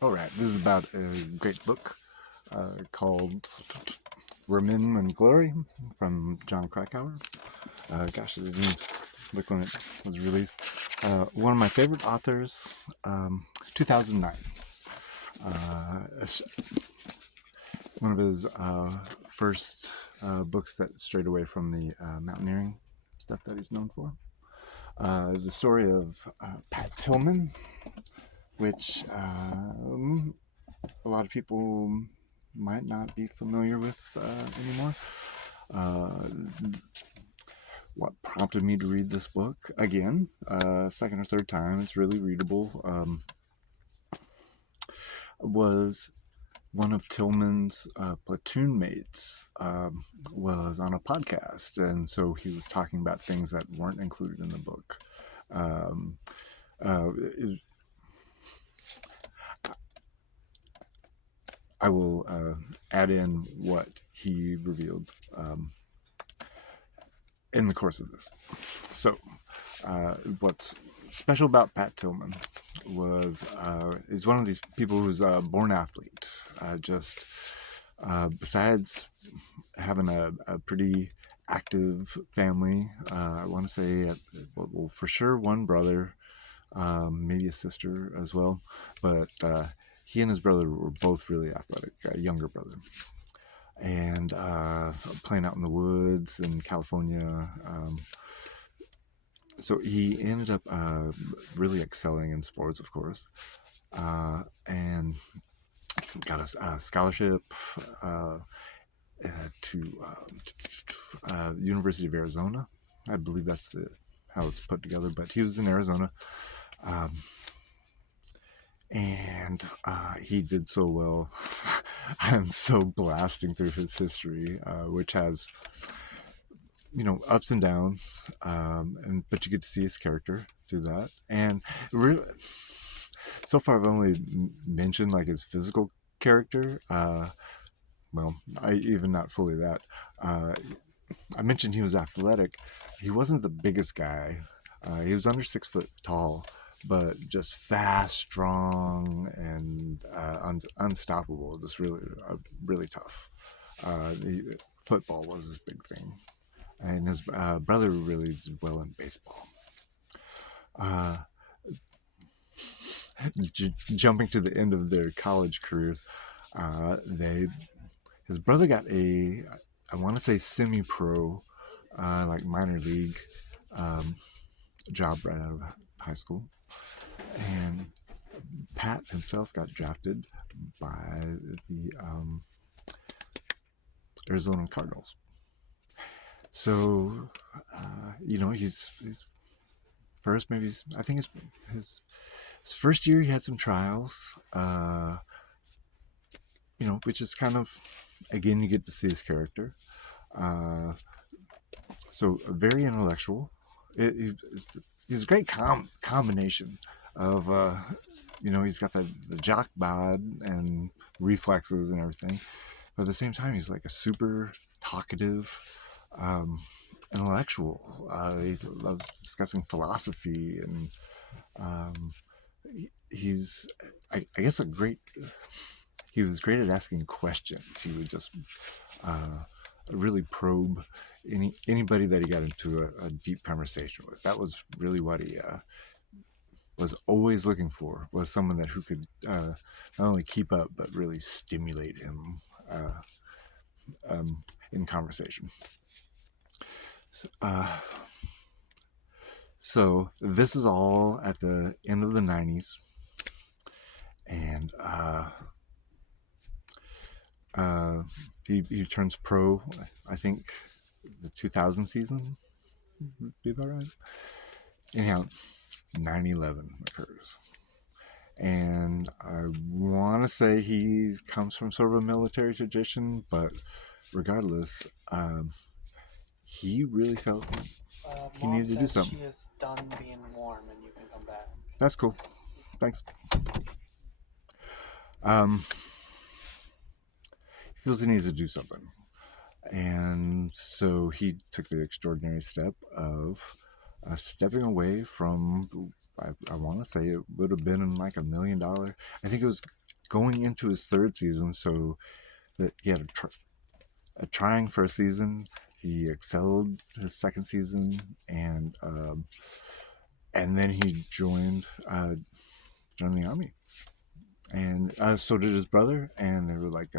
All right, this is about a great book called Vermin and Glory from John Krakauer. Gosh, I didn't even look when it was released. One of my favorite authors, 2009. One of his first books that strayed away from the mountaineering stuff that he's known for. The story of Pat Tillman, which a lot of people might not be familiar with anymore. What prompted me to read this book again, second or third time, it's really readable, was one of Tillman's platoon mates was on a podcast, and so he was talking about things that weren't included in the book. Um, it, I will add in what he revealed in the course of this. So, what's special about Pat Tillman was is one of these people who's a born athlete. Just besides having a pretty active family, I want to say, well, for sure, one brother, maybe a sister as well, but he and his brother were both really athletic, a younger brother. And playing out in the woods in California. So he ended up really excelling in sports, of course, and got a scholarship to University of Arizona. I believe that's how it's put together, but he was in Arizona. Um, and he did so well. I'm so blasting through his history, which has ups and downs, but you get to see his character through that. And really, so far I've only mentioned like his physical character. Well, I even not fully that. I mentioned he was athletic. He wasn't the biggest guy. He was under 6 foot tall, but just fast, strong, and unstoppable. Just really tough. Football was his big thing, and his brother really did well in baseball. Uh, Jumping to the end of their college careers, they his brother got I want to say semi-pro, like minor league um, job right out of high school, and Pat himself got drafted by the Arizona Cardinals. So, he's first, maybe I think his first year he had some trials, which is kind of, again, you get to see his character. So very intellectual. He's a great combination of, he's got the jock bod and reflexes and everything. But at the same time, he's like a super talkative, intellectual. He loves discussing philosophy, and he's, I guess, he was great at asking questions. He would just really probe anybody that he got into a deep conversation with. That was really what he was always looking for, was someone who could not only keep up but really stimulate him in conversation. So this is all at the end of the 90s, and he turns pro, I think, the 2000 season would be about right. Anyhow, 9/11 occurs. And I want to say he comes from sort of a military tradition, but regardless, he really felt he Mom needed to do says she something. is done being warm and you can come back. That's cool. Thanks. Um, he feels he needs to do something. And so he took the extraordinary step of stepping away from, I want to say it would have been like $1 million. I think it was going into his third season, so that he had a trying first season. He excelled his second season, and then he joined the army, and so did his brother, and they were like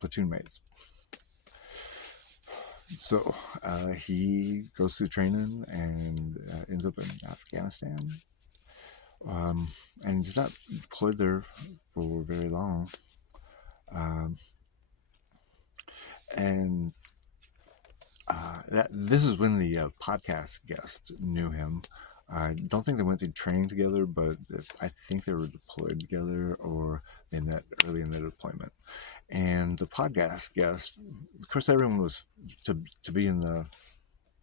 platoon mates. So he goes through training and ends up in Afghanistan, um, and he's not deployed there for very long. Um, and this is when the podcast guest knew him. I don't think they went through training together, but I think they were deployed together, or they met early in their deployment. And the podcast guest, of course, everyone was to be in the,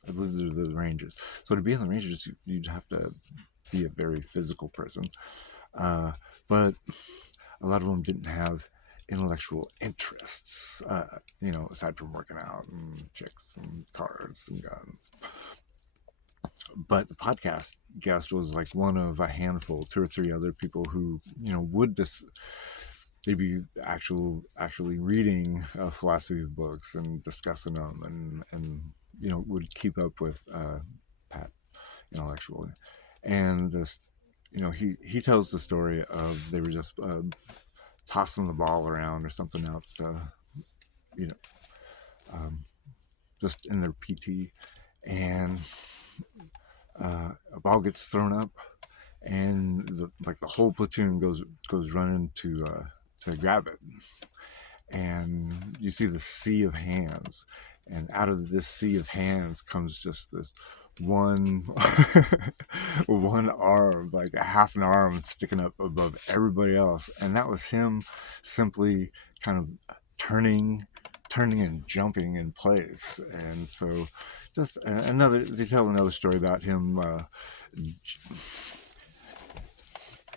I believe they're the Rangers. So to be in the Rangers, you'd have to be a very physical person. But a lot of them didn't have intellectual interests, aside from working out and chicks and cars and guns. But the podcast guest was like one of a handful, two or three other people who, would they'd be actually reading philosophy books and discussing them, and would keep up with Pat intellectually. And this, he tells the story of they were just tossing the ball around or something out, you know, um, just in their PT, and a ball gets thrown up, and the whole platoon goes running to grab it, and you see the sea of hands, and out of this sea of hands comes just this one one arm, like a half an arm sticking up above everybody else, and that was him simply kind of turning and jumping in place. And so just they tell another story about him.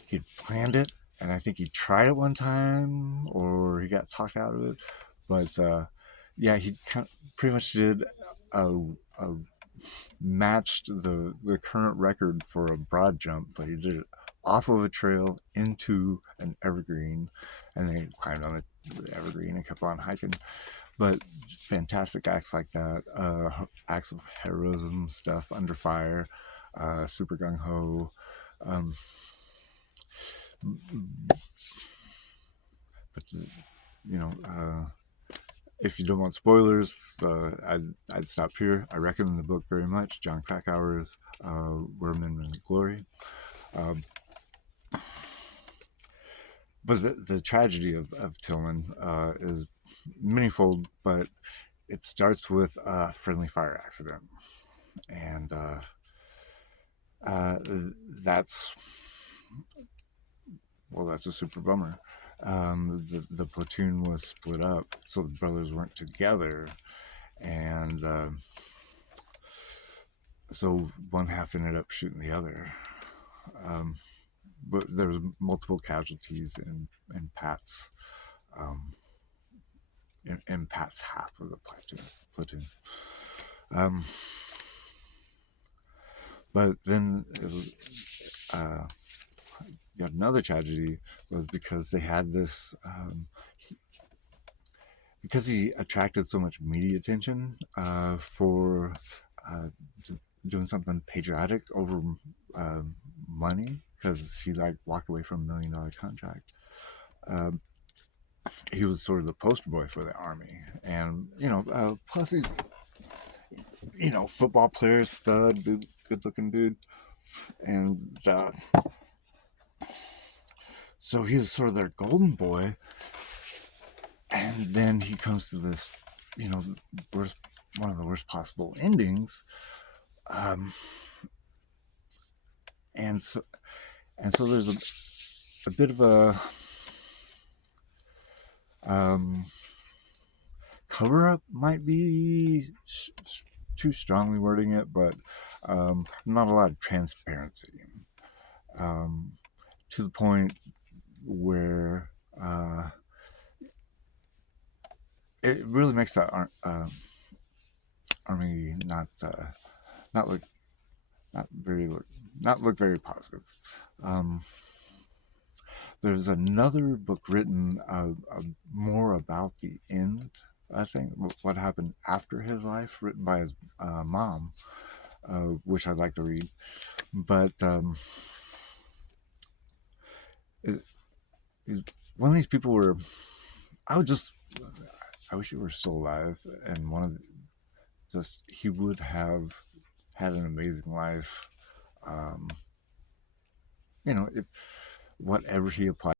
He'd planned it, and I think he tried it one time, or he got talked out of it. But yeah, he pretty much did a matched the current record for a broad jump, but he did it off of a trail into an evergreen, and then he climbed on the evergreen and kept on hiking. But fantastic acts like that, acts of heroism stuff under fire, super gung ho. Um, but if you don't want spoilers, I'd stop here. I recommend the book very much. John Krakauer's Women in Glory. Um, but the tragedy of Tillman is manyfold, but it starts with a friendly fire accident. And uh, that's that's a super bummer. The platoon was split up, so the brothers weren't together, and so one half ended up shooting the other. Um, but there was multiple casualties in Pat's um, in Pat's half of the platoon. Um, but then it was, yet another tragedy was because they had this because he attracted so much media attention for uh, doing something patriotic over money, because he like walked away from $1 million contract. Um, he was sort of the poster boy for the army, and plus he's football player, stud, good looking dude, and so he's sort of their golden boy. And then he comes to this, worst, one of the worst possible endings, um, and so there's a bit of a cover up, might be too strongly wording it, but not a lot of transparency, to the point where it really makes that army not look not very not look very positive. Um, there's another book written more about the end. I think what happened after his life, written by his mom, which I'd like to read. But is, is one of these people where I would just, I wish he were still alive, and one of just he would have had an amazing life. Um, if whatever he applied